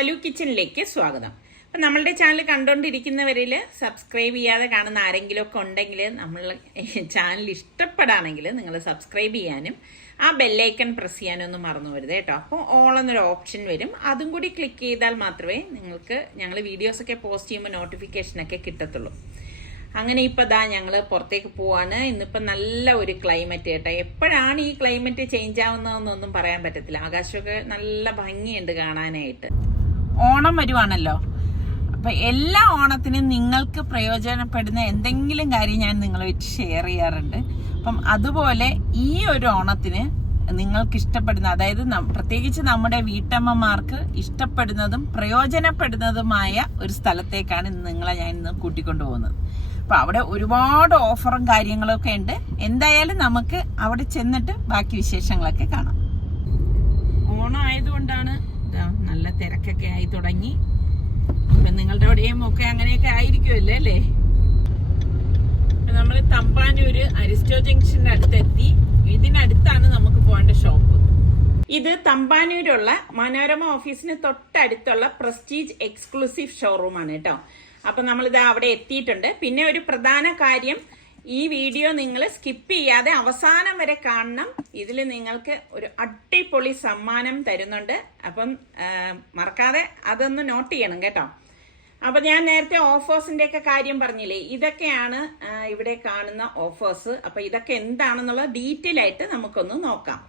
സലു കിച്ചണിലേക്ക് സ്വാഗതം. അപ്പം നമ്മളുടെ ചാനൽ കണ്ടുകൊണ്ടിരിക്കുന്നവരിൽ സബ്സ്ക്രൈബ് ചെയ്യാതെ കാണുന്ന ആരെങ്കിലും ഒക്കെ ഉണ്ടെങ്കിൽ നമ്മൾ ചാനൽ ഇഷ്ടപ്പെടാണെങ്കിൽ നിങ്ങൾ സബ്സ്ക്രൈബ് ചെയ്യാനും ആ ബെല്ലൈക്കൺ പ്രസ് ചെയ്യാനും ഒന്നും മറന്നു വരുത് കേട്ടോ. അപ്പോൾ ഓൾ എന്നൊരു ഓപ്ഷൻ വരും. അതും കൂടി ക്ലിക്ക് ചെയ്താൽ മാത്രമേ നിങ്ങൾക്ക് ഞങ്ങൾ വീഡിയോസൊക്കെ പോസ്റ്റ് ചെയ്യുമ്പോൾ നോട്ടിഫിക്കേഷനൊക്കെ കിട്ടത്തുള്ളൂ. അങ്ങനെ ഇപ്പം ദാ ഞങ്ങൾ പുറത്തേക്ക് പോവാണ്. ഇന്നിപ്പം നല്ല ഒരു ക്ലൈമറ്റ് കേട്ടോ. എപ്പോഴാണ് ഈ ക്ലൈമറ്റ് ചേഞ്ച് ആവുന്നതെന്നൊന്നും പറയാൻ പറ്റത്തില്ല. ആകാശമൊക്കെ നല്ല ഭംഗിയുണ്ട് കാണാനായിട്ട്. ഓണം വരുവാണല്ലോ. അപ്പം എല്ലാ ഓണത്തിനും നിങ്ങൾക്ക് പ്രയോജനപ്പെടുന്ന എന്തെങ്കിലും കാര്യം ഞാൻ നിങ്ങളുമായിട്ട് ഷെയർ ചെയ്യാറുണ്ട്. അപ്പം അതുപോലെ ഈ ഒരു ഓണത്തിന് നിങ്ങൾക്ക് ഇഷ്ടപ്പെടുന്ന അതായത് പ്രത്യേകിച്ച് നമ്മുടെ വീട്ടമ്മമാർക്ക് ഇഷ്ടപ്പെടുന്നതും പ്രയോജനപ്പെടുന്നതുമായ ഒരു സ്ഥലത്തേക്കാണ് നിങ്ങളെ ഞാൻ ഇന്ന് കൂട്ടിക്കൊണ്ടു പോകുന്നത്. അപ്പൊ അവിടെ ഒരുപാട് ഓഫറും കാര്യങ്ങളൊക്കെ ഉണ്ട്. എന്തായാലും നമുക്ക് അവിടെ ചെന്നിട്ട് ബാക്കി വിശേഷങ്ങളൊക്കെ കാണാം. ഓണം ആയതുകൊണ്ടാണ് നല്ല തിരക്കൊക്കെ ആയി തുടങ്ങി. അപ്പൊ നിങ്ങളുടെ അവിടെയും ഒക്കെ അങ്ങനെയൊക്കെ ആയിരിക്കുമല്ലേ അല്ലേ? നമ്മൾ തമ്പാനൂര് അരിസ്റ്റോ ജംഗ്ഷന്റെ അടുത്തെത്തി. ഇതിനടുത്താണ് നമുക്ക് പോകേണ്ട ഷോപ്പ്. ഇത് തമ്പാനൂരുള്ള മനോരമ ഓഫീസിന് തൊട്ടടുത്തുള്ള പ്രസ്റ്റീജ് എക്സ്ക്ലൂസീവ് ഷോറൂമാണ് കേട്ടോ. അപ്പൊ നമ്മളിത് അവിടെ എത്തിയിട്ടുണ്ട്. പിന്നെ ഒരു പ്രധാന കാര്യം ഈ വീഡിയോ നിങ്ങൾ സ്കിപ്പ് ചെയ്യാതെ അവസാനം വരെ കാണണം. ഇതിൽ നിങ്ങൾക്ക് ഒരു അടിപൊളി സമ്മാനം തരുന്നുണ്ട്. അപ്പം മറക്കാതെ അതൊന്ന് നോട്ട് ചെയ്യണം കേട്ടോ. അപ്പൊ ഞാൻ നേരത്തെ ഓഫേഴ്സിന്റെ ഒക്കെ കാര്യം പറഞ്ഞില്ലേ? ഇതൊക്കെയാണ് ഇവിടെ കാണുന്ന ഓഫേഴ്സ് അപ്പൊ ഇതൊക്കെ എന്താണെന്നുള്ള ഡീറ്റെയിൽ ആയിട്ട് നമുക്കൊന്ന് നോക്കാം.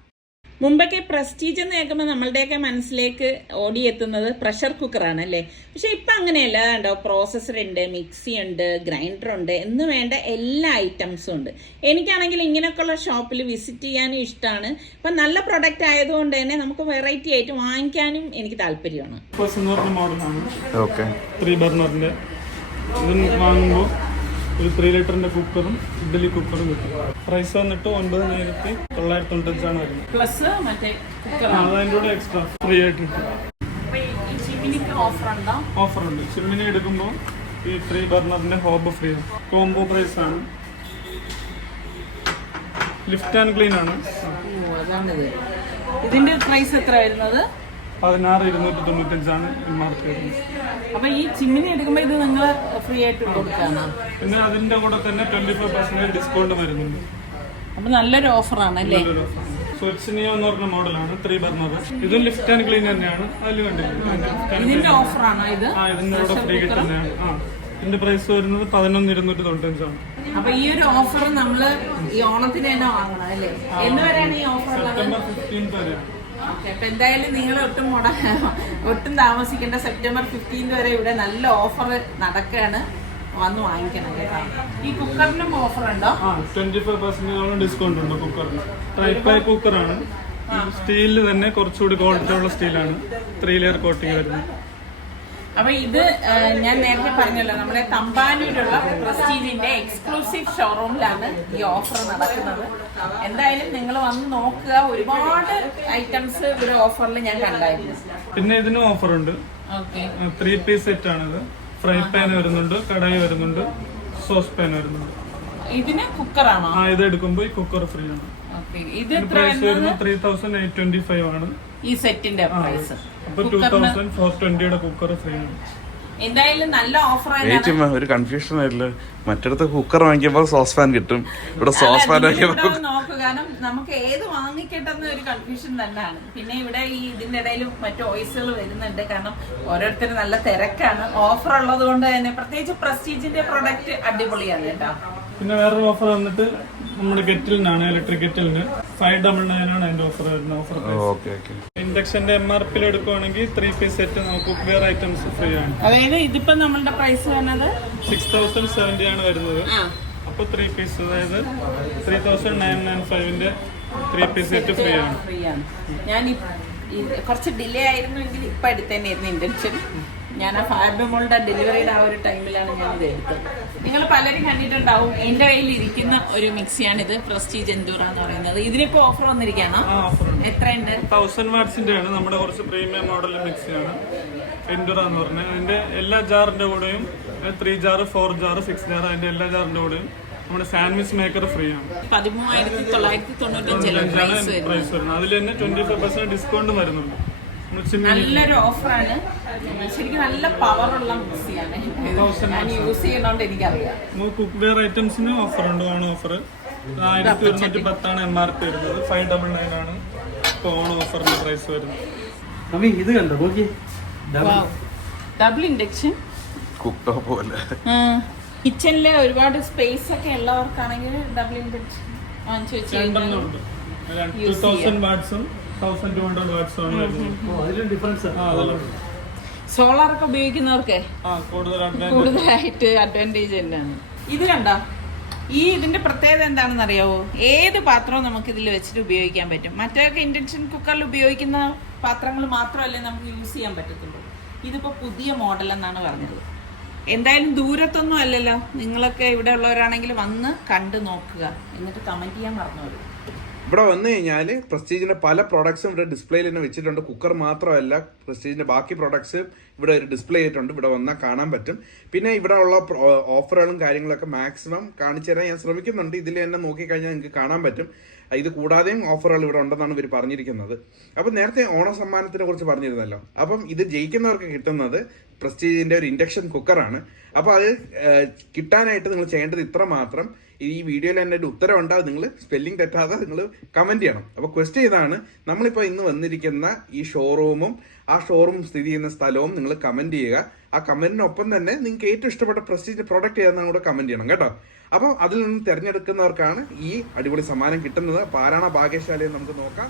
മുമ്പൊക്കെ പ്രസ്റ്റീജ് എന്ന് കേൾക്കുമ്പോൾ നമ്മളുടെയൊക്കെ മനസ്സിലേക്ക് ഓടിയെത്തുന്നത് പ്രഷർ കുക്കറാണ് അല്ലേ? പക്ഷെ ഇപ്പം അങ്ങനെയല്ല. കണ്ടോ? പ്രോസസ്സർ ഉണ്ട് മിക്സി ഉണ്ട് ഗ്രൈൻഡർ ഉണ്ട് എന്ന് വേണ്ട എല്ലാ ഐറ്റംസും ഉണ്ട്. എനിക്കാണെങ്കിൽ ഇങ്ങനെയൊക്കെയുള്ള ഷോപ്പിൽ വിസിറ്റ് ചെയ്യാനും ഇഷ്ടമാണ് ഇപ്പം നല്ല പ്രൊഡക്റ്റ് ആയതുകൊണ്ട് തന്നെ നമുക്ക് വെറൈറ്റി ആയിട്ട് വാങ്ങിക്കാനും എനിക്ക് താല്പര്യമാണ്. ത്രീ ബർണറിന്റെ. ഇത് വാങ്ങുമ്പോൾ ഒരു ത്രീ ലിറ്ററിന്റെ കുക്കറും ഇഡ്ഡലി കുക്കറും കിട്ടും. പ്രൈസ് വന്നിട്ട് ഒൻപതിനായിരത്തി തൊള്ളായിരത്തി തൊണ്ണൂറ്റഞ്ചാണ് വരുന്നത്. പ്ലസ് മറ്റേ അതിന്റെ കൂടെ എക്സ്ട്രാ ഫ്രീ ആയിട്ട് കിട്ടും. ഓഫർ ഉണ്ട്? ചിമ്മിനി എടുക്കുമ്പോൾ ഈ ഫ്രീ ബർണറിന്റെ ഹോബ് ഫ്രീ ആണ്. കോംബോ പ്രൈസ് ആണ്. ലിഫ്റ്റ് ആൻഡ് ക്ലീൻ ആണ്. ഇതിന്റെ പ്രൈസ് എത്ര വരുന്നത്? പതിനാറ് ഇരുന്നൂറ്റി തൊണ്ണൂറ്റഞ്ചാണ് എം ആർ പി വരുന്നത് അപ്പൊ ഈ ചിമ്മിനി എടുക്കുമ്പോ ഇത് നിങ്ങൾ ഫ്രീ ആയിട്ട് കൊടുക്കാണ് പിന്നെ അതിന്റെ കൂടെ തന്നെ ട്വന്റി ഫൈവ് പെർസെന്റേജ് ഡിസ്കൗണ്ട് വരുന്നുണ്ട്. അപ്പൊ നല്ലൊരു ഓഫറാണ് അല്ലേ? സ്വച്ഛനിയോ എന്ന് പറഞ്ഞ മോഡലാണ് ത്രീ ബർണർ ഇത് ലിഫ്റ്റ് ആൻഡ് ക്ലീൻ തന്നെയാണ്. അതിൽ ഇതിന്റെ ഓഫറാണ് ഇത്? ആ ഇതിന്റെ കൂടെ ഫ്രീ കിട്ടുന്നതാണ് ആ ഇതിന്റെ പ്രൈസ് വരുന്നത് പതിനൊന്ന് ഇരുന്നൂറ്റി തൊണ്ണൂറ്റഞ്ചാണ്. അപ്പൊ ഈ ഒരു ഓഫർ നമ്മൾ ഈ ഓണത്തിന് തന്നെ വാങ്ങണം അല്ലേ? എന്ന് വരെയാണ് ഈ ഓഫർ സെപ്റ്റംബർ ഫിഫ്റ്റീൻത്ത് വരെയാണ്. അപ്പൊ എന്തായാലും നിങ്ങൾ ഒട്ടും മുട ഒട്ടും താമസിക്കേണ്ട സെപ്റ്റംബർ ഫിഫ്റ്റീൻ വരെ ഇവിടെ നല്ല ഓഫർ നടക്കുകയാണ് വന്ന് വാങ്ങിക്കണം കേട്ടോ. ഈ കുക്കറിനും ഓഫർ ഉണ്ടോ? ട്വന്റി ഫൈവ് പെർസെന്റേജോളം ഡിസ്കൗണ്ട് ഉണ്ട് കുക്കറിന് കുക്കറാണ് സ്റ്റീലിൽ തന്നെ കുറച്ചുകൂടി ക്വാളിറ്റി ഉള്ള സ്റ്റീലാണ് ത്രീ ലെയർ കോട്ടിങ് വരുന്നത്. അപ്പൊ ഇത് ഞാൻ നേരത്തെ പറഞ്ഞല്ലോ നമ്മുടെ തമ്പാനൂരുള്ള പ്രസ്റ്റീജിന്റെ എക്സ്ക്ലൂസീവ് ഷോറൂമിലാണ് ഈ ഓഫർ നടക്കുന്നത്. എന്തായാലും നിങ്ങൾ വന്ന് നോക്കുക ഒരുപാട് ഐറ്റംസ് ഇവിടെ ഓഫറിൽ ഞാൻ കണ്ടായിരുന്നു. പിന്നെ ഇതിനും ഓഫർ ഉണ്ട്. ത്രീ പീസ് സെറ്റ് ആണിത്. ഫ്രൈ പാൻ വരുന്നുണ്ട് കടായി വരുന്നുണ്ട് സോസ് പാൻ വരുന്നുണ്ട്. ഇതിന് കുക്കറാണോ ആ ഇത് എടുക്കുമ്പോൾ ഈ കുക്കർ ഫ്രീ ആണ്. ഇത് three thousand eight twenty five ആണ്. ഈ സെറ്റിന്റെ പ്രൈസ് എന്തായാലും നല്ല ഓഫർ ഏറ്റുമ്മ ഒരു കൺഫ്യൂഷൻ ആയില്ല മറ്റിടത്ത് കുക്കർ വാങ്ങിക്കുമ്പോൾ സോസ് പാൻ കിട്ടും. ഇവിടെ സോസ് പാൻ നോക്കുക കാരണം നമുക്ക് ഏത് വാങ്ങിക്കട്ടെന്ന് ഒരു കൺഫ്യൂഷൻ തന്നെയാണ്. പിന്നെ ഇവിടെ ഈ ഇതിന്റെ ഇടയിൽ മറ്റു ഓയിസുകൾ വരുന്നുണ്ട്. കാരണം ഓരോരുത്തരും നല്ല തിരക്കാണ്. ഓഫർ ഉള്ളത് കൊണ്ട് തന്നെ പ്രത്യേകിച്ച് പ്രസ്റ്റീജിന്റെ പ്രൊഡക്റ്റ് അടിപൊളിയാണ് കേട്ടോ. പിന്നെ വേറൊരു ഓഫർ വന്നിട്ട് നമ്മുടെ കെറ്റിലിനാണ് ഇലക്ട്രിക് കെറ്റിലിന് ഫൈവ് ഡബിൾ നയൻ ആണ് അതിന്റെ ഓഫർ വരുന്നത് ഓഫർ ഓക്കെ ഓക്കെ ഇൻഡക്ഷന്റെ എം ആർ പിയിൽ എടുക്കുവാണെങ്കിൽ ത്രീ പീസ് സെറ്റ് നമുക്ക് കുക്ക് വെയർ ഐറ്റംസ് ഫ്രീ ആണ്. അതായത് ഇതിപ്പോ നമ്മളുടെ പ്രൈസ് വരുന്നത് സിക്സ് തൗസൻഡ് സെവന്റി ആണ് വരുന്നത്. അപ്പൊ അപ്പോൾ ത്രീ പീസ് അതായത് ത്രീ തൗസൻഡ് നയൻ നയൻ ഫൈവിന്റെ ത്രീ പീസ് സെറ്റ് ഫ്രീ ആണ്. ഫ്രീ ആണ്. ഞാൻ കുറച്ച് ഡിലേ ആയിരുന്നു എങ്കിൽ ഇപ്പൊ അടുത്തന്നെ ഇന്റൻഷൻ ഞാൻ ആ ഫാബിമോളുടെ ഡെലിവറിയുടെ ആ ഒരു ടൈമിലാണ് ഞാൻ ഇത് എടുത്തത്. നിങ്ങൾ പലരും കണ്ടിട്ടുണ്ടാവും എന്റെ കയ്യിൽ ഇരിക്കുന്ന ഒരു മിക്സിയാണിത് പ്രസ്റ്റീജ് എന്തൂറ എന്ന് പറയുന്നത്. ഇതിനിപ്പോ ഓഫർ വന്നിരിക്കുകയാണ്? എത്രയുണ്ട്? തൗസൻഡ് വാട്സിന്റെ ആണ് നമ്മുടെ കുറച്ച് പ്രീമിയം മോഡൽ മിക്സിയാണ്. എൻഡുറ എന്ന് പറഞ്ഞത്. അതിന്റെ എല്ലാ ജാറിന്റെ കൂടെയും three jar four jar six jar അതിന്റെ എല്ലാ ജാറിന്റെ കൂടെയും നമ്മുടെ സാൻഡ്വിച്ച് മേക്കർ ഫ്രീ ആണ്. പതിമൂവായിരത്തി തൊള്ളായിരത്തി തൊണ്ണൂറ്റഞ്ചാണ് പ്രൈസ് വരുന്നത്. അതിൽ തന്നെ ട്വന്റി ഫൈവ് പെർസെന്റ് ഡിസ്കൗണ്ട് വരുന്നുണ്ട് നല്ലൊരു ഓഫറാണ് ശരിക്കും നല്ല പവറുള്ള മിക്സിയാണ്. ഞാൻ യൂസ് ചെയ്യുന്നോണ്ട് എനിക്കറിയാം. നമുക്ക് കുക്ക് വെയർ ഐറ്റംസിന് ഓഫർ ഉണ്ട് ഓൺ ഓഫർ ആയിരത്തി ഒരുന്നൂറ്റി പത്താണ് എം ആർ പി വരുന്നത്. ഫൈവ് ഡബിൾ നയൻ ആണ്. ഇപ്പോൾ ഓൺ ഓഫറിന്റെ പ്രൈസ് വരുന്നത്. ഇത് കണ്ടോ? നോക്കി ഡബിൾ ഇൻഡക്ഷൻ കുക്കർ പോലെ. കിച്ചണിൽ ഒരുപാട് സ്പേസ് ഒക്കെ ഉള്ളവർക്കാണെങ്കിൽ ഡബിൾ ഇൻഡക്ഷൻ വാങ്ങിച്ചു വെച്ചു ടു തൗസൻഡ് വാട്ട്സും തൗസൻഡ് ടു ഹൺഡ്രഡ് വാട്ട്സും ആണ് വരുന്നത്. അതിലും ഡിഫറൻസ് ആ. അതെല്ലാം സോളാർ ഒക്കെ ഉപയോഗിക്കുന്നവർക്ക് കൂടുതലായിട്ട് അഡ്വാന്റേജ് തന്നെയാണ്. ഇത് കണ്ടോ? ഈ ഇതിന്റെ പ്രത്യേകത എന്താണെന്ന് അറിയാവോ ഏത് പാത്രവും നമുക്ക് ഇതിൽ വെച്ചിട്ട് ഉപയോഗിക്കാൻ പറ്റും. മറ്റൊക്കെ ഇൻഡക്ഷൻ കുക്കറിൽ ഉപയോഗിക്കുന്ന പാത്രങ്ങൾ മാത്രമല്ലേ നമുക്ക് യൂസ് ചെയ്യാൻ പറ്റത്തുള്ളൂ. ഇതിപ്പോ പുതിയ മോഡൽ എന്നാണ് പറഞ്ഞത്. എന്തായാലും ദൂരത്തൊന്നും അല്ലല്ലോ. നിങ്ങളൊക്കെ ഇവിടെ ഉള്ളവരാണെങ്കിൽ വന്ന് കണ്ടു നോക്കുക. എന്നിട്ട് കമന്റ് ചെയ്യാൻ മറന്നു ഇവിടെ വന്നു കഴിഞ്ഞാൽ പ്രസ്റ്റീജിന്റെ പല പ്രോഡക്ട്സും ഇവിടെ ഡിസ്പ്ലേയിൽ തന്നെ വെച്ചിട്ടുണ്ട്. കുക്കർ മാത്രമല്ല പ്രസ്റ്റീജിന്റെ ബാക്കി പ്രോഡക്ട്സ് ഇവിടെ ഒരു ഡിസ്പ്ലേ ചെയ്തിട്ടുണ്ട്. ഇവിടെ വന്നാൽ കാണാൻ പറ്റും. പിന്നെ ഇവിടെ ഉള്ള ഓഫറുകളും കാര്യങ്ങളൊക്കെ മാക്സിമം കാണിച്ചു തരാൻ ഞാൻ ശ്രമിക്കുന്നുണ്ട്. ഇതിൽ തന്നെ നോക്കിക്കഴിഞ്ഞാൽ നിങ്ങൾക്ക് കാണാൻ പറ്റും. ഇത് കൂടാതെയും ഓഫറുകൾ ഇവിടെ ഉണ്ടെന്നാണ് ഇവർ പറഞ്ഞിരിക്കുന്നത്. അപ്പം നേരത്തെ ഓണ സമ്മാനത്തിനെ കുറിച്ച് പറഞ്ഞിരുന്നല്ലോ. അപ്പം ഇത് ജയിക്കുന്നവർക്ക് കിട്ടുന്നത് പ്രസ്റ്റീജിന്റെ ഒരു ഇൻഡക്ഷൻ കുക്കറാണ് അപ്പോൾ അത് കിട്ടാനായിട്ട് നിങ്ങൾ ചെയ്യേണ്ടത് ഇത്ര മാത്രം ഈ വീഡിയോയിൽ തന്നെ ഒരു ഉത്തരം ഉണ്ടാവും. നിങ്ങൾ സ്പെല്ലിംഗ് തെറ്റാതെ നിങ്ങൾ കമന്റ് ചെയ്യണം. അപ്പോൾ ക്വസ്റ്റ്യൻ ഇതാണ്. നമ്മളിപ്പോൾ ഇന്ന് വന്നിരിക്കുന്ന ഈ ഷോറൂമും ആ ഷോറൂം സ്ഥിതി ചെയ്യുന്ന സ്ഥലവും നിങ്ങൾ കമന്റ് ചെയ്യുക. ആ കമന്റിനൊപ്പം തന്നെ നിങ്ങൾക്ക് ഏറ്റവും ഇഷ്ടപ്പെട്ട പ്രസ്റ്റീജ് പ്രൊഡക്റ്റ് ഏതാണെന്ന് കൂടെ കമന്റ് ചെയ്യണം കേട്ടോ. അപ്പോൾ അതിൽ നിന്ന് തിരഞ്ഞെടുക്കുന്നവർക്കാണ് ഈ അടിപൊളി സമ്മാനം കിട്ടുന്നത്. അപ്പോൾ ആരാണ് നമുക്ക് നോക്കാം.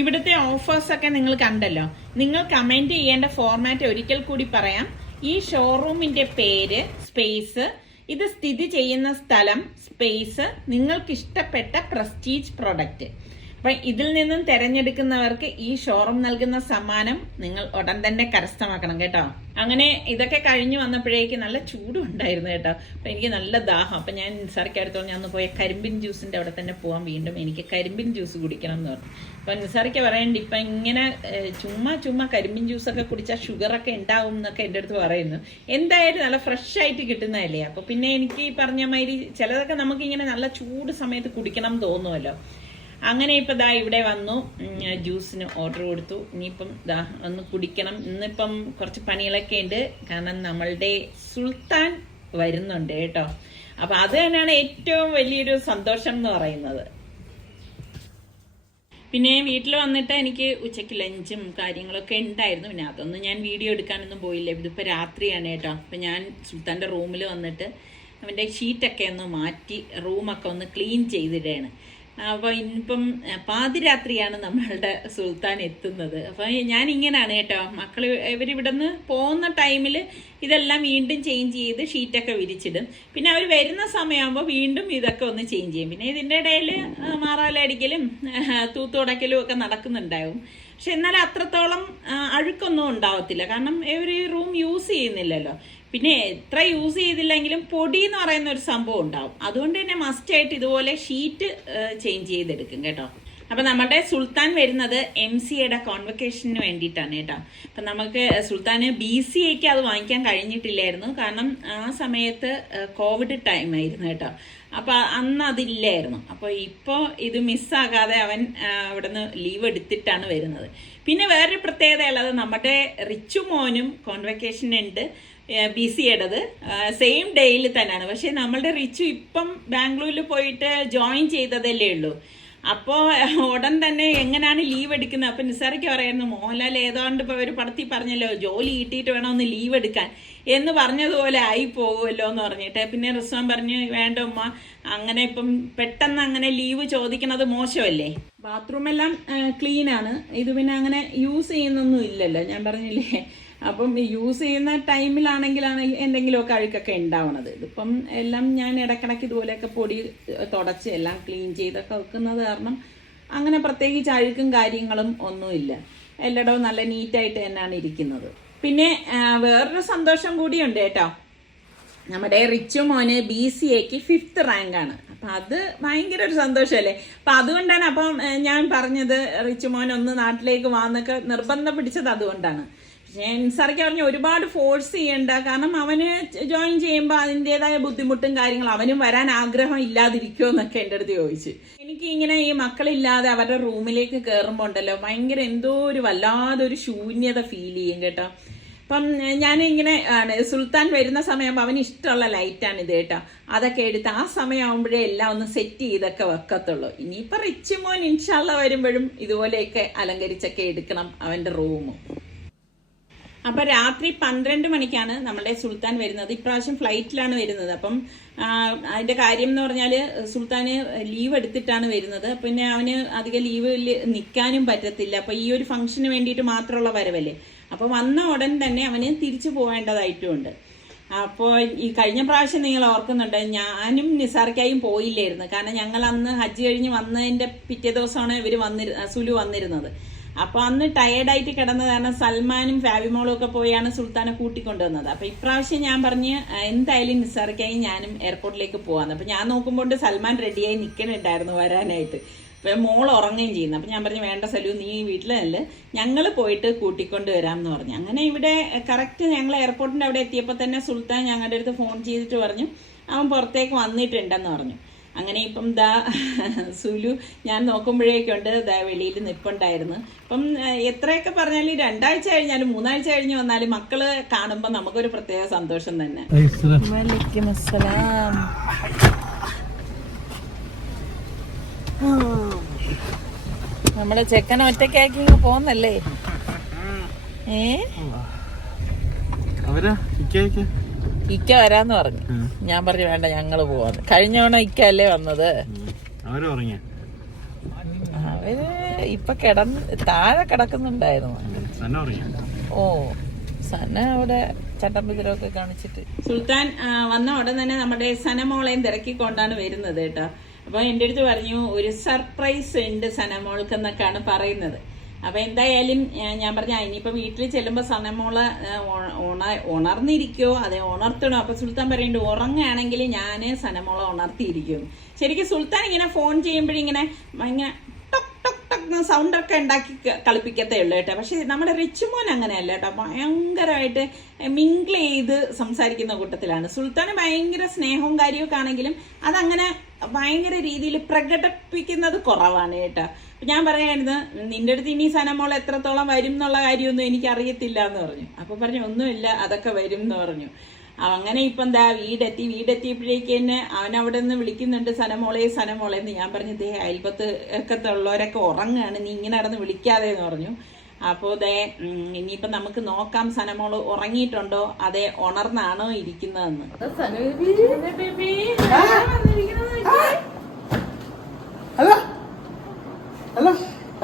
ഇവിടുത്തെ ഓഫേഴ്സ് ഒക്കെ നിങ്ങൾ കണ്ടല്ലോ. നിങ്ങൾ കമന്റ് ചെയ്യേണ്ട ഫോർമാറ്റ് ഒരിക്കൽ കൂടി പറയാം. ഈ ഷോറൂമിന്റെ പേര് സ്പേസ് ഇത് സ്ഥിതി ചെയ്യുന്ന സ്ഥലം സ്പേസ് നിങ്ങൾക്ക് ഇഷ്ടപ്പെട്ട പ്രസ്റ്റീജ് പ്രൊഡക്റ്റ് അപ്പൊ ഇതിൽ നിന്നും തെരഞ്ഞെടുക്കുന്നവർക്ക് ഈ ഷോറൂം നൽകുന്ന സമ്മാനം നിങ്ങൾ ഉടൻ തന്നെ കരസ്ഥമാക്കണം കേട്ടോ. അങ്ങനെ ഇതൊക്കെ കഴിഞ്ഞു വന്നപ്പോഴേക്ക് നല്ല ചൂടും ഉണ്ടായിരുന്നു കേട്ടോ. അപ്പൊ എനിക്ക് നല്ല ദാഹം. അപ്പൊ ഞാൻ നിസാർക്ക് അടുത്തോളം ഞാൻ ഒന്ന് പോയ കരിമ്പിൻ ജ്യൂസിന്റെ അവിടെ തന്നെ പോകാൻ വീണ്ടും. എനിക്ക് കരിമ്പിൻ ജ്യൂസ് കുടിക്കണം എന്ന് പറഞ്ഞു. അപ്പൊ നിസാറിക്ക് പറയണ്ട് ഇപ്പൊ ഇങ്ങനെ ചുമ്മാ ചുമ്മാ കരിമ്പിൻ ജ്യൂസ് ഒക്കെ കുടിച്ചാൽ ഷുഗർ ഒക്കെ ഉണ്ടാവും എന്നൊക്കെ എന്റെ അടുത്ത് പറയുന്നു. എന്തായാലും നല്ല ഫ്രഷ് ആയിട്ട് കിട്ടുന്നതല്ലേ? അപ്പോൾ പിന്നെ എനിക്ക് പറഞ്ഞ മാതിരി ചിലതൊക്കെ നമുക്ക് ഇങ്ങനെ നല്ല ചൂട് സമയത്ത് കുടിക്കണം എന്ന് തോന്നുമല്ലോ. അങ്ങനെ ഇപ്പൊ ദാ ഇവിടെ വന്നു. ജ്യൂസിന് ഓർഡർ കൊടുത്തു. ഇനിയിപ്പം ദാ ഒന്ന് കുടിക്കണം. ഇന്നിപ്പം കുറച്ച് പണികളൊക്കെ ഉണ്ട്. കാരണം നമ്മളുടെ സുൽത്താൻ വരുന്നുണ്ട് കേട്ടോ. അപ്പൊ അത് തന്നെയാണ് ഏറ്റവും വലിയൊരു സന്തോഷം എന്ന് പറയുന്നത്. പിന്നെ വീട്ടിൽ വന്നിട്ട് എനിക്ക് ഉച്ചയ്ക്ക് ലഞ്ചും കാര്യങ്ങളൊക്കെ ഉണ്ടായിരുന്നു. പിന്നെ അതൊന്നും ഞാൻ വീഡിയോ എടുക്കാനൊന്നും പോയില്ല. ഇതിപ്പോൾ രാത്രിയാണ് കേട്ടോ. അപ്പം ഞാൻ സുൽത്താന്റെ റൂമിൽ വന്നിട്ട് അവന്റെ ഷീറ്റൊക്കെ ഒന്ന് മാറ്റി റൂമൊക്കെ ഒന്ന് ക്ലീൻ ചെയ്തിടുകയാണ് അപ്പോൾ ഇനിയിപ്പം പാതിരാത്രിയാണ് നമ്മളുടെ സുൽത്താൻ എത്തുന്നത്. അപ്പോൾ ഞാൻ ഇങ്ങനെയാണ് കേട്ടോ മക്കൾ ഇവരിവിടെ നിന്ന് പോകുന്ന ടൈമിൽ ഇതെല്ലാം വീണ്ടും ചേഞ്ച് ചെയ്ത് ഷീറ്റൊക്കെ വിരിച്ചിടും. പിന്നെ അവർ വരുന്ന സമയമാകുമ്പോൾ വീണ്ടും ഇതൊക്കെ ഒന്ന് ചേഞ്ച് ചെയ്യും. പിന്നെ ഇതിന്റെ ഇടയിൽ മാറാലടിക്കലും തൂത്തുടക്കലും ഒക്കെ നടക്കുന്നുണ്ടാവും. പക്ഷെ എന്നാൽ അത്രത്തോളം അഴുക്കൊന്നും ഉണ്ടാവത്തില്ല. കാരണം ഇവർ ഈ റൂം യൂസ് ചെയ്യുന്നില്ലല്ലോ. പിന്നെ എത്ര യൂസ് ചെയ്തില്ലെങ്കിലും പൊടി എന്ന് പറയുന്ന ഒരു സംഭവം ഉണ്ടാവും. അതുകൊണ്ട് തന്നെ മസ്റ്റ് ആയിട്ട് ഇതുപോലെ ഷീറ്റ് ചേഞ്ച് ചെയ്തെടുക്കും കേട്ടോ. അപ്പം നമ്മുടെ സുൽത്താൻ വരുന്നത് എം സി എയുടെ കോൺവെക്കേഷന് വേണ്ടിയിട്ടാണ് കേട്ടോ. അപ്പം നമുക്ക് സുൽത്താന് ബി സി എക്ക് അത് വാങ്ങിക്കാൻ കഴിഞ്ഞിട്ടില്ലായിരുന്നു. കാരണം ആ സമയത്ത് കോവിഡ് ടൈം ആയിരുന്നു കേട്ടോ. അപ്പോൾ അന്ന് അതില്ലായിരുന്നു. അപ്പോൾ ഇപ്പോൾ ഇത് മിസ്സാകാതെ അവൻ അവിടെ നിന്ന് ലീവ് എടുത്തിട്ടാണ് വരുന്നത്. പിന്നെ വേറൊരു പ്രത്യേകത ഉള്ളത് നമ്മുടെ റിച്ചു മോനും കോൺവെക്കേഷൻ ഉണ്ട്. ബി സി യുടേത് സെയിം ഡേയിൽ തന്നെയാണ്. പക്ഷെ നമ്മളുടെ റിച്ചു ഇപ്പം ബാംഗ്ലൂരിൽ പോയിട്ട് ജോയിൻ ചെയ്തതല്ലേ ഉള്ളൂ. അപ്പോൾ ഉടൻ തന്നെ എങ്ങനെയാണ് ലീവ് എടുക്കുന്നത്? അപ്പം നിസാറിക്ക് പറയായിരുന്നു മോഹൻലാൽ ഏതാണ്ട് ഇപ്പോൾ ഒരു പടത്തി പറഞ്ഞല്ലോ ജോലി കിട്ടിയിട്ട് വേണം ഒന്ന് ലീവ് എടുക്കാൻ. എന്ന് പറഞ്ഞതുപോലെ ആയി പോകുമല്ലോ എന്ന് പറഞ്ഞിട്ട്. പിന്നെ റിസ്വാൻ പറഞ്ഞു വേണ്ട ഉമ്മ അങ്ങനെ ഇപ്പം പെട്ടെന്ന് അങ്ങനെ ലീവ് ചോദിക്കണത് മോശമല്ലേ? ബാത്റൂമെല്ലാം ക്ലീനാണ് ഇത് പിന്നെ അങ്ങനെ യൂസ് ചെയ്യുന്നൊന്നും ഇല്ലല്ലോ. ഞാൻ പറഞ്ഞില്ലേ അപ്പം യൂസ് ചെയ്യുന്ന ടൈമിലാണെങ്കിലാണ് എന്തെങ്കിലുമൊക്കെ അഴുക്കൊക്കെ ഉണ്ടാവണത്. ഇതിപ്പം എല്ലാം ഞാൻ ഇടക്കിടക്ക് ഇതുപോലെയൊക്കെ പൊടി തുടച്ച് എല്ലാം ക്ലീൻ ചെയ്തൊക്കെ വെക്കുന്നത് കാരണം അങ്ങനെ പ്രത്യേകിച്ച് അഴുക്കും കാര്യങ്ങളും ഒന്നുമില്ല. എല്ലായിടവും നല്ല നീറ്റായിട്ട് തന്നെയാണ് ഇരിക്കുന്നത്. പിന്നെ വേറൊരു സന്തോഷം കൂടിയുണ്ട് കേട്ടോ. നമ്മുടെ റിച്ചു മോന് ബി സി എക്ക് ഫിഫ്ത്ത് റാങ്ക് ആണ്. അപ്പൊ അത് ഭയങ്കര ഒരു സന്തോഷമല്ലേ അപ്പൊ അതുകൊണ്ടാണ് അപ്പം ഞാൻ പറഞ്ഞത് റിച്ചു മോൻ ഒന്ന് നാട്ടിലേക്ക് വാന്നൊക്കെ നിർബന്ധം പിടിച്ചത് അതുകൊണ്ടാണ്. നിസാർക്ക് പറഞ്ഞ ഒരുപാട് ഫോഴ്സ് ചെയ്യണ്ട. കാരണം അവന് ജോയിൻ ചെയ്യുമ്പോൾ അതിന്റെതായ ബുദ്ധിമുട്ടും കാര്യങ്ങളും അവനും വരാൻ ആഗ്രഹം ഇല്ലാതിരിക്കുമോ എന്നൊക്കെ എന്റെ അടുത്ത് ചോദിച്ചു. എനിക്ക് ഇങ്ങനെ ഈ മക്കളില്ലാതെ അവരുടെ റൂമിലേക്ക് കയറുമ്പോൾ ഉണ്ടല്ലോ ഭയങ്കര എന്തോ ഒരു വല്ലാതെ ഒരു ശൂന്യത ഫീൽ ചെയ്യും കേട്ടോ. അപ്പം ഞാൻ ഇങ്ങനെ സുൽത്താൻ വരുന്ന സമയമാകുമ്പോൾ അവന് ഇഷ്ടമുള്ള ലൈറ്റാണ് ഇത് കേട്ടോ. അതൊക്കെ എടുത്ത് ആ സമയമാകുമ്പോഴേ എല്ലാം ഒന്ന് സെറ്റ് ചെയ്തൊക്കെ വെക്കത്തുള്ളൂ. ഇനിയിപ്പോൾ റിച്ച് മോൻ ഇൻഷാല്ല വരുമ്പോഴും ഇതുപോലെയൊക്കെ അലങ്കരിച്ചൊക്കെ എടുക്കണം അവന്റെ റൂമും അപ്പൊ രാത്രി പന്ത്രണ്ട് മണിക്കാണ് നമ്മുടെ സുൽത്താൻ വരുന്നത്. ഇപ്രാവശ്യം ഫ്ലൈറ്റിലാണ് വരുന്നത്. അപ്പം അതിന്റെ കാര്യം എന്ന് പറഞ്ഞാൽ സുൽത്താന് ലീവ് എടുത്തിട്ടാണ് വരുന്നത്. പിന്നെ അവന് അധികം ലീവ് നിൽക്കാനും പറ്റത്തില്ല. അപ്പൊ ഈ ഒരു ഫംഗ്ഷന് വേണ്ടിയിട്ട് മാത്രമുള്ള വരവല്ലേ? അപ്പൊ വന്ന ഉടൻ തന്നെ അവന് തിരിച്ചു പോകേണ്ടതായിട്ടുമുണ്ട് അപ്പോൾ ഈ കഴിഞ്ഞ പ്രാവശ്യം നിങ്ങൾ ഓർക്കുന്നുണ്ട് ഞാനും നിസാർക്കായും പോയില്ലായിരുന്നു. കാരണം ഞങ്ങൾ അന്ന് ഹജ്ജ് കഴിഞ്ഞ് വന്നതിന്റെ പിറ്റേ ദിവസമാണ് ഇവർ വന്നിരുന്ന സുലു വന്നിരുന്നത്. അപ്പൊ അന്ന് ടയേർഡായിട്ട് കിടന്നത് കാരണം സൽമാനും ഫാബിമോളും ഒക്കെ പോയാണ് സുൽത്താനെ കൂട്ടിക്കൊണ്ടുവന്നത്. അപ്പൊ ഇപ്രാവശ്യം ഞാൻ പറഞ്ഞ് എന്തായാലും നിസാർക്കായി ഞാനും എയർപോർട്ടിലേക്ക് പോവാന്ന്. അപ്പൊ ഞാൻ നോക്കുമ്പോൾ സൽമാൻ റെഡിയായി നിൽക്കണുണ്ടായിരുന്നു വരാനായിട്ട്. അപ്പൊ മോൾ ഉറങ്ങുകയും ചെയ്യുന്നു. അപ്പൊ ഞാൻ പറഞ്ഞു വേണ്ട സലു നീ വീട്ടിലല്ല. ഞങ്ങൾ പോയിട്ട് കൂട്ടിക്കൊണ്ട് വരാം എന്ന് പറഞ്ഞു. അങ്ങനെ ഇവിടെ കറക്റ്റ് ഞങ്ങൾ എയർപോർട്ടിന്റെ അവിടെ എത്തിയപ്പോൾ തന്നെ സുൽത്താൻ ഞങ്ങളുടെ അടുത്ത് ഫോൺ ചെയ്തിട്ട് പറഞ്ഞു. അവൻ പുറത്തേക്ക് വന്നിട്ടുണ്ടെന്ന് പറഞ്ഞു. അങ്ങനെ ഇപ്പം ദാ സുലു ഞാൻ നോക്കുമ്പോഴേക്കുണ്ട് ദാ വെളിയിൽ നിൽപ്പുണ്ടായിരുന്നു അപ്പം എത്രയൊക്കെ പറഞ്ഞാലും രണ്ടാഴ്ച കഴിഞ്ഞാലും മൂന്നാഴ്ച കഴിഞ്ഞ് വന്നാലും മക്കൾ കാണുമ്പോൾ നമുക്കൊരു പ്രത്യേക സന്തോഷം തന്നെ. വലൈക്കും അസ്സലാം നമ്മുടെ ചെക്കൻ ഒറ്റയ്ക്കാക്കി ഇങ്ങ് പോന്നല്ലേ? ഏ? അവരാ ഇക്ക വരാന്ന് പറഞ്ഞു. ഞാൻ പറഞ്ഞു വേണ്ട ഞങ്ങൾ പോവാന്ന്. കഴിഞ്ഞ തവണ ഇക്ക അല്ലേ വന്നത് അവർ ഇപ്പൊ കിടന്ന് താഴെ കിടക്കുന്നുണ്ടായിരുന്നു. ഓ സന അവിടെ ചട്ടമ്പിതിരൊക്കെ കാണിച്ചിട്ട്. സുൽത്താൻ വന്ന ഉടൻ തന്നെ നമ്മുടെ സനമോളെയും തിരക്കിക്കൊണ്ടാണ് വരുന്നത് കേട്ടോ. അപ്പൊ എന്റെ അടുത്ത് പറഞ്ഞു ഒരു സർപ്രൈസ് ഉണ്ട് സനമോൾക്ക് എന്നൊക്കെയാണ് പറയുന്നത്. അപ്പൊ എന്തായാലും ഞാൻ പറഞ്ഞ "ആ, ഇനിയിപ്പോ വീട്ടിൽ ചെല്ലുമ്പോ സനമോൾ ഉണ- ഉണ- ഉണർന്നിരിക്കോ അതെ ഉണർത്തണോ അപ്പൊ സുൽത്താൻ പറയുന്നുണ്ട് ഉറങ്ങുകയാണെങ്കിൽ ഞാൻ സനമോളെ ഉണർത്തിയിരിക്കും. ശരിക്കും സുൽത്താൻ ഇങ്ങനെ ഫോൺ ചെയ്യുമ്പോഴിങ്ങനെ ഭയങ്കര ടൊക് ടൊക് ടൊക് സൗണ്ട് ഒക്കെ ഉണ്ടാക്കി കളിപ്പിക്കത്തേ ഉള്ളൂ കേട്ടോ. പക്ഷെ നമ്മുടെ റിച്ചുമോൻ അങ്ങനെയല്ല കേട്ടോ. ഭയങ്കരമായിട്ട് മിങ്കിൾ ചെയ്ത് സംസാരിക്കുന്ന കൂട്ടത്തിലാണ്. സുൽത്താൻ ഭയങ്കര സ്നേഹവും കാര്യമൊക്കെ ആണെങ്കിലും അതങ്ങനെ ഭയങ്കര രീതിയിൽ പ്രകടിപ്പിക്കുന്നത് കുറവാണ് കേട്ടോ. ഞാൻ പറയായിരുന്നു നിന്റെ അടുത്ത് ഇനി സനമോൾ എത്രത്തോളം വരും എന്നുള്ള കാര്യമൊന്നും എനിക്ക് അറിയത്തില്ല എന്ന് പറഞ്ഞു. അപ്പൊ പറഞ്ഞു ഒന്നുമില്ല അതൊക്കെ വരും എന്ന് പറഞ്ഞു. അങ്ങനെ ഇപ്പം എന്താ വീടെത്തി വീടെത്തിയപ്പോഴേക്ക് തന്നെ അവൻ അവിടെ നിന്ന് വിളിക്കുന്നുണ്ട് സനമോളെ സനമോളെ എന്ന്. ഞാൻ പറഞ്ഞു ദേ അയൽപത്ത് ഒക്കെ ഉള്ളവരൊക്കെ ഉറങ്ങാണ് നീ ഇങ്ങനെ നടന്ന് വിളിക്കാതെ എന്ന് പറഞ്ഞു. അപ്പോൾ ദേ ഇനിയിപ്പൊ നമുക്ക് നോക്കാം സനമോൾ ഉറങ്ങിയിട്ടുണ്ടോ? അതെ ഉണർന്നാണോ ഇരിക്കുന്നതെന്ന്.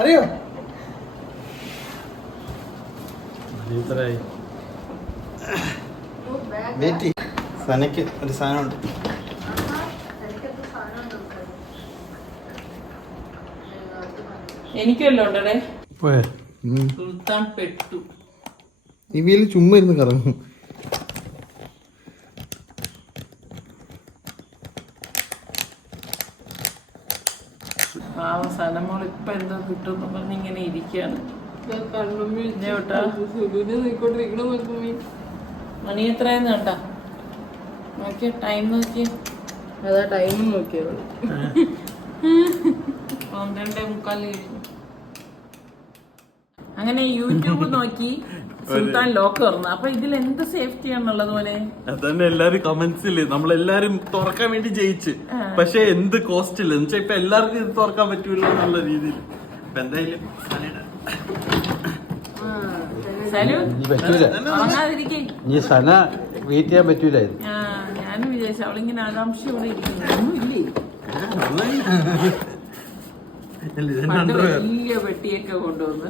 അറിയോ? വെയിറ്റ് സനയ്ക്ക് ഒരു സാധനമുണ്ട്. എനിക്കല്ലോ ഉണ്ടേ പോയോ. സുൽത്താൻ പെട്ടു ഇവയിൽ ചുമ്മാ ഇരുന്ന് കറങ്ങും. പാവം സനമോൾ ഇപ്പൊ എന്തോ കിട്ടും പറഞ്ഞ് ഇങ്ങനെ ഇരിക്കാണ്. മണി എത്രയെന്ന് കേട്ടാ നോക്കിയ ടൈം നോക്കിയ. അതാ ടൈം നോക്കിയത് പന്ത്രണ്ടേ മുക്കാൽ കഴിഞ്ഞു. അങ്ങനെ യൂട്യൂബ് നോക്കി. സുൽത്താൻ ലോക്ക് തുറന്നു. അപ്പൊ ഇതിൽ എന്ത് സേഫ്റ്റി ആണുള്ളത് പോലെ അതന്നെ എല്ലാരും കമന്റ്സിൽ നമ്മളെല്ലാരും തുറക്കാൻ വേണ്ടി ജയിച്ച്. പക്ഷെ എന്ത് കോസ്റ്റ് ഇല്ല? എന്നുവെച്ചാ ഇപ്പൊ എല്ലാവർക്കും ഇത് തുറക്കാൻ പറ്റൂല എന്നുള്ള രീതിയിൽ. അപ്പൊ എന്തായാലും ഇനി പറ്റൂല. സന വെയിറ്റ് ചെയ്യാൻ പറ്റൂല ഞാനും വിചാരിച്ചു അവളിങ്ങനെ ആകാംക്ഷയോടെ ഇരിക്കുന്നു. ഒന്നുമില്ലേ? പണ്ട് വലിയ പെട്ടിയൊക്കെ കൊണ്ടുവന്ന്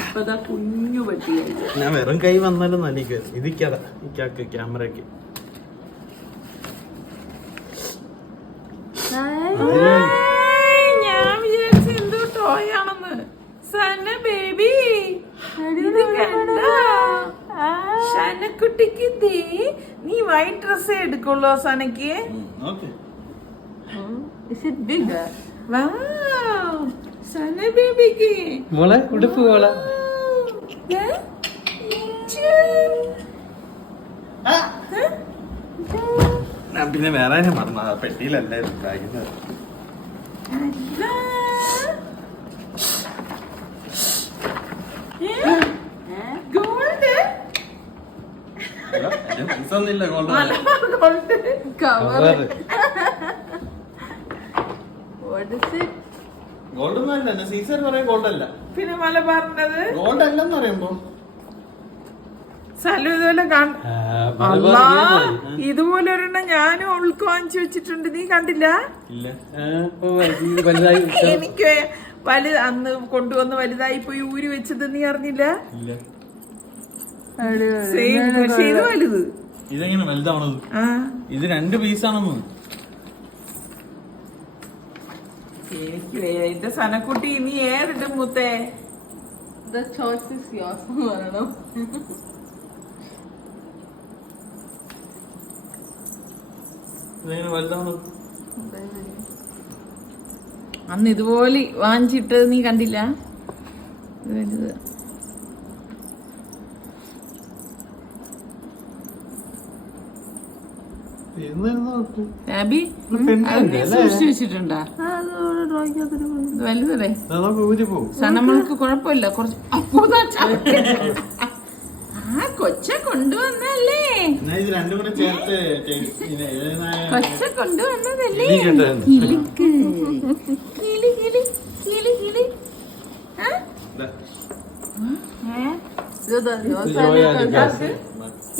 ഇപ്പൊ ദാ കുഞ്ഞു പെട്ടിയായി ഞാൻ വെറും കൈ വന്നാലും നനിക്ക് ഇതിക്കാതെ ഇക്കാക്ക് ക്യാമറക്ക് ഞാൻ വിചാരിച്ചു എന്തോ ടോയ് ആണെന്ന്. സന ബേബി ശനക്കുട്ടിക്ക് ദേ നീ വൈറ്റ് ഡ്രസ് എടുക്കുള്ളൂ സനക്ക് ഇസ് ഇറ്റ് ബേബിക്ക് മോളെ ഉടുപ്പ് മോളെ. പിന്നെ വേറെ മറന്നു. പെട്ടിയിലല്ലായിരുന്നു പൈസ ഒന്നുമില്ല ഗോൾഡ് ഗോൾഡ് കവർ ഗോൾഡ് ഒന്നും അല്ല സീസർ പറയാൻ ഗോൾഡ് അല്ല. പിന്നെ മലബാറിന്റെത്? ഗോൾഡ് അല്ലെന്ന് പറയുമ്പോ. സലു ഇതുപോലെ അല്ലാ ഇതുപോലെ ഒരെണ്ണം ഞാനും അവൾക്ക് വാങ്ങിച്ചു വെച്ചിട്ടുണ്ട്. നീ കണ്ടില്ല? ഇല്ല. വലുതായി എനിക്ക് വലുത് അന്ന് കൊണ്ടുവന്ന് വലുതായി പോയി ഊരി വെച്ചത് നീ അറിഞ്ഞില്ല? ഇല്ല. സെയിം പക്ഷേ ഇത് വലുത്. ഇതെങ്ങനെ വലുതാണത് ഇത് രണ്ട് പീസാണെന്ന് എനിക്ക്. എന്റെ സനക്കുട്ടി നീ ഏറിടും മുത്തേ? എന്ന് പറയണം. അന്ന് ഇതുപോലെ വാങ്ങിച്ചിട്ടത് നീ കണ്ടില്ല? വലുത്. നീ സൂക്ഷിച്ചു വെച്ചിട്ടുണ്ടാ? വലുതല്ലേ? സനമ്മൾക്ക് കുഴപ്പമില്ല. കുറച്ച് അപ്പോ ചാ- ആ കൊച്ച കൊണ്ടുവന്നല്ലേ കൊച്ച കൊണ്ടുവന്നതല്ലേ. കിളിക്ക്. കിളി കിളി കിളി കിളി. ആ? ഏ? ഇതാ ഇത് ജോയ് ആലുക്കാസ്.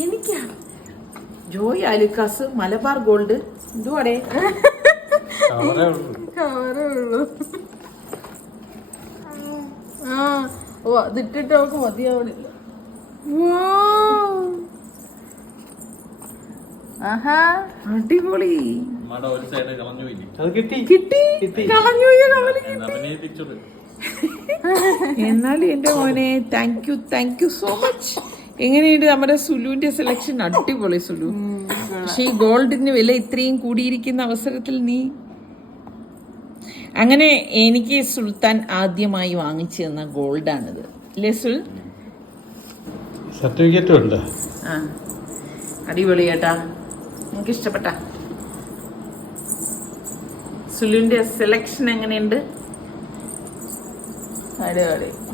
എനിക്കാ ജോയ് അലുക്കാസ് മലബാർ ഗോൾഡ്. എന്തുവാടേ? കവറേ ഉള്ളൂ. ആ ഓ അതിട്ടിട്ട് അവൾക്ക് മതിയാവണില്ല. അടിപൊളി. എന്നാലും എന്റെ മോനെ thank you thank you so much എങ്ങനെയുണ്ട് നമ്മുടെ സുലുവിന്റെ സെലക്ഷൻ അടിപൊളി സുലു. പക്ഷെ ഈ ഗോൾഡിന് വില ഇത്രയും കൂടിയിരിക്കുന്ന അവസരത്തിൽ നീ? അങ്ങനെ എനിക്ക് സുൽത്താൻ ആദ്യമായി വാങ്ങിച്ചു തന്ന ഗോൾഡാണിത്. അല്ലേ സുൽ? സർട്ടിഫിക്കറ്റും ഉണ്ട്. ആ. അടിപൊളി കേട്ടാ നിങ്ങൾക്ക് ഇഷ്ടപ്പെട്ട? സുലുവിന്റെ സെലക്ഷൻ എങ്ങനെയുണ്ട്? അടിപൊളി.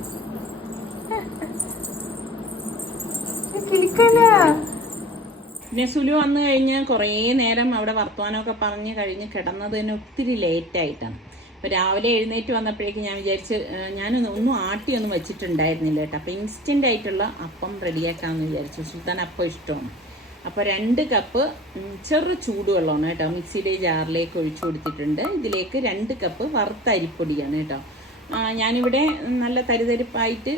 പിന്നെ സുലു വന്നു കഴിഞ്ഞ് കുറേ നേരം അവിടെ വർത്തമാനമൊക്കെ പറഞ്ഞ് കഴിഞ്ഞ് കിടന്നത് തന്നെ ഒത്തിരി ലേറ്റ് ആയിട്ടാണ്. അപ്പോൾ രാവിലെ എഴുന്നേറ്റ് വന്നപ്പോഴേക്കും ഞാൻ വിചാരിച്ച് ഞാനൊന്നും ഒന്നും ആട്ടിയൊന്നും വെച്ചിട്ടുണ്ടായിരുന്നില്ല കേട്ടോ. അപ്പോൾ ഇൻസ്റ്റന്റ് ആയിട്ടുള്ള അപ്പം റെഡിയാക്കാമെന്ന് വിചാരിച്ചു. സുൽത്താൻ അപ്പം ഇഷ്ടമാണ്. അപ്പോൾ രണ്ട് കപ്പ് ചെറു ചൂടുവെള്ളമാണ് കേട്ടോ. മിക്സിയിലെ ജാറിലേക്ക് ഒഴിച്ചു കൊടുത്തിട്ടുണ്ട്. ഇതിലേക്ക് രണ്ട് കപ്പ് വറുത്ത അരിപ്പൊടിയാണ് കേട്ടോ. ഞാനിവിടെ നല്ല തരിതരിപ്പായിട്ട്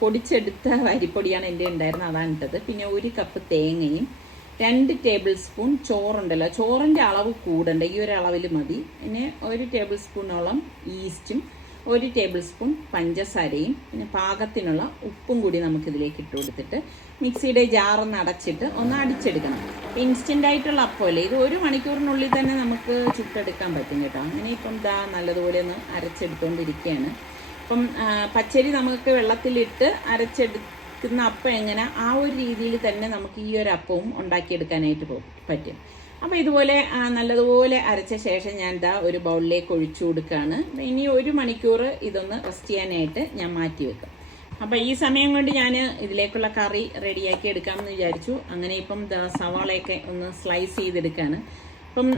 പൊടിച്ചെടുത്ത അരിപ്പൊടിയാണ് എന്റെ ഉണ്ടായിരുന്നത്. അതാണ് ഇട്ടത്. പിന്നെ ഒരു കപ്പ് തേങ്ങയും രണ്ട് ടേബിൾ സ്പൂൺ ചോറുണ്ടല്ലോ. ചോറിന്റെ അളവ് കൂടണ്ട. ഈ ഒരു അളവിൽ മതി. പിന്നെ ഒരു ടേബിൾ സ്പൂണോളം ഈസ്റ്റും ഒരു ടേബിൾ സ്പൂൺ പഞ്ചസാരയും പിന്നെ പാകത്തിനുള്ള ഉപ്പും കൂടി നമുക്കിതിലേക്ക് ഇട്ട് കൊടുത്തിട്ട് മിക്സിയുടെ ജാറൊന്ന് അടച്ചിട്ട് ഒന്ന് അടിച്ചെടുക്കണം. ഇൻസ്റ്റന്റ് ആയിട്ടുള്ള അപ്പമല്ലേ? ഇത് ഒരു മണിക്കൂറിനുള്ളിൽ തന്നെ നമുക്ക് ചുട്ടെടുക്കാൻ പറ്റും കേട്ടോ. അങ്ങനെ ഇപ്പം ദാ നല്ലതുപോലെ ഒന്ന് അരച്ചെടുത്തുകൊണ്ടിരിക്കുകയാണ് അപ്പം പച്ചരി നമുക്ക് വെള്ളത്തിലിട്ട് അരച്ചെടുക്കുന്ന അപ്പം എങ്ങനെ? ആ ഒരു രീതിയിൽ തന്നെ നമുക്ക് ഈ ഒരു അപ്പവും ഉണ്ടാക്കിയെടുക്കാനായിട്ട് പറ്റും. അപ്പോൾ ഇതുപോലെ നല്ലതുപോലെ അരച്ച ശേഷം ഞാൻ ദാ ഒരു ബൗളിലേക്ക് ഒഴിച്ചു കൊടുക്കുകയാണ് ഇനി ഒരു മണിക്കൂർ ഇതൊന്ന് റെസ്റ്റ് ചെയ്യാനായിട്ട് ഞാൻ മാറ്റി വെക്കും. അപ്പോൾ ഈ സമയം കൊണ്ട് ഞാൻ ഇതിലേക്കുള്ള കറി റെഡിയാക്കി എടുക്കാമെന്ന് വിചാരിച്ചു. അങ്ങനെ ഇപ്പം സവാളയൊക്കെ ഒന്ന് സ്ലൈസ് ചെയ്തെടുക്കുകയാണ് അപ്പം